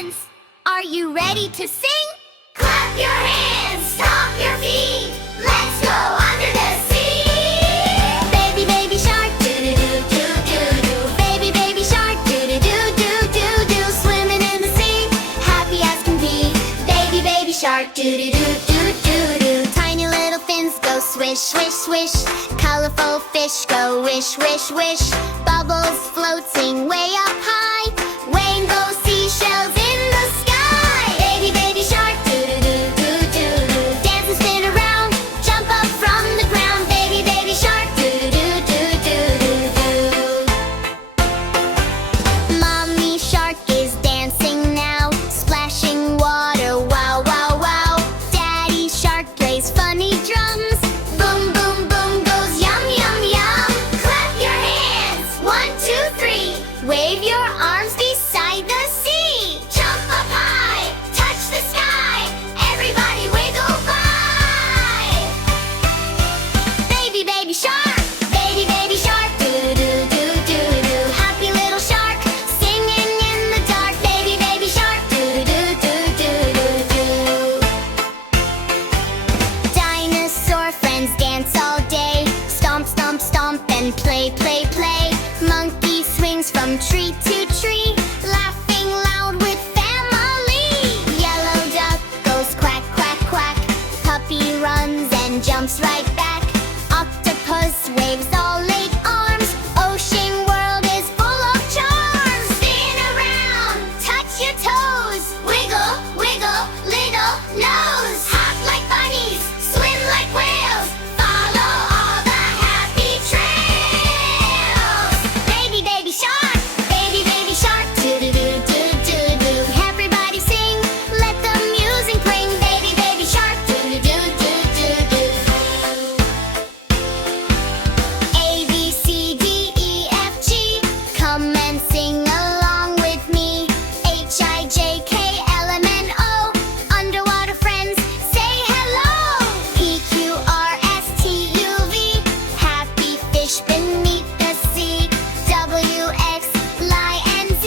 friends! Are you ready to sing? Clap your hands, stomp your feet. Let's go under the sea. Baby, baby shark, do-do-do-do-do-do. Baby, baby shark, do-do-do-do-do-do. Swimming in the sea, happy as can be. Baby, baby shark, do-do-do-do-do-do. Tiny little fins go swish, swish, swish. Colorful fish go wish, wish, wish. Bubbles floating way up high. Rainbow seashells in the sky. Baby, baby shark, do-do-do-do-do-do. Dance and spin around, jump up from the ground. Baby, baby shark, do-do-do-do-do-do. Mommy shark is dancing now, splashing water, wow, wow, wow. Daddy shark plays funny drums. Boom, boom, boom goes yum, yum, yum. Clap your hands, 1, 2, 3. Wave your arms beside the sea. Jump up high, touch the sky. Everybody wiggle by. Baby, baby shark, do-do-do-do-do. Happy little shark, singing in the dark. Baby, baby shark, do-do-do-do-do-do. Dinosaur friends dance all day. Stomp, stomp, stomp and play, play, play. Monkey swings from tree to tree, laughing loud with family. Yellow duck goes quack, quack, quack. Puppy runs and jumps right back. Octopus waves all 8 arms. Ocean world is full of charms. Spin around, touch your toes. Wiggle, wiggle, little nose. Hop like bunnies, swim like whales. Follow all the happy trails. Baby, baby shark, do-do-do-do-do-do. Everybody sing, let the music ring. Baby, baby shark, do-do-do-do-do-do. A, B, C, D, E, F, G. Come and sing along with me. H, I, J, K, L, M, N, O. Underwater friends, say hello. P, Q, R, S, T, U, V. Happy fish beneath the sea. W, X, Y, and Z.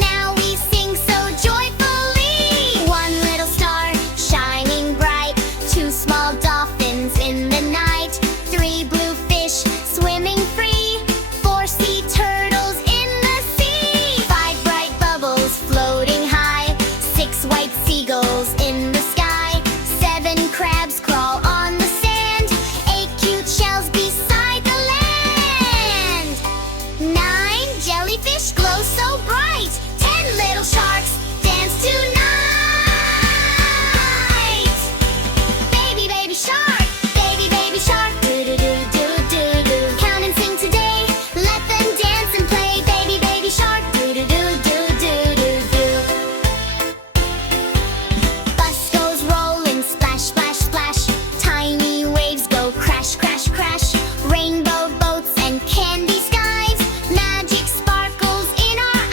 Now we sing so joyfully. 1 little star shining bright. 2 small dolphins in the night. 3 blue fish swimming free. 4 sea turtles in the sea. 5 bright bubbles floating high. 6 white seagulls in the sky. 7 crabs crawl on the sand. 8 cute shells beside the land. 9 jellyfish glow so bright. 10 little sharks dance tonight. Baby, baby shark, do-do-do-do-do-do. Count and sing today, let them dance and play. Baby, baby shark, do-do-do-do-do-do. Bus goes rolling, splash, splash, splash. Tiny waves go crash, crash, crash. Rainbow boats and candy skies. Magic sparkles in our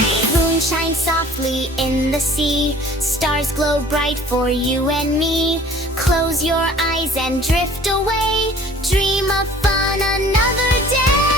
eyes. Moon shines softly in the sea. Stars glow bright for you and me. Close your eyes and drift away. Dream of fun another day.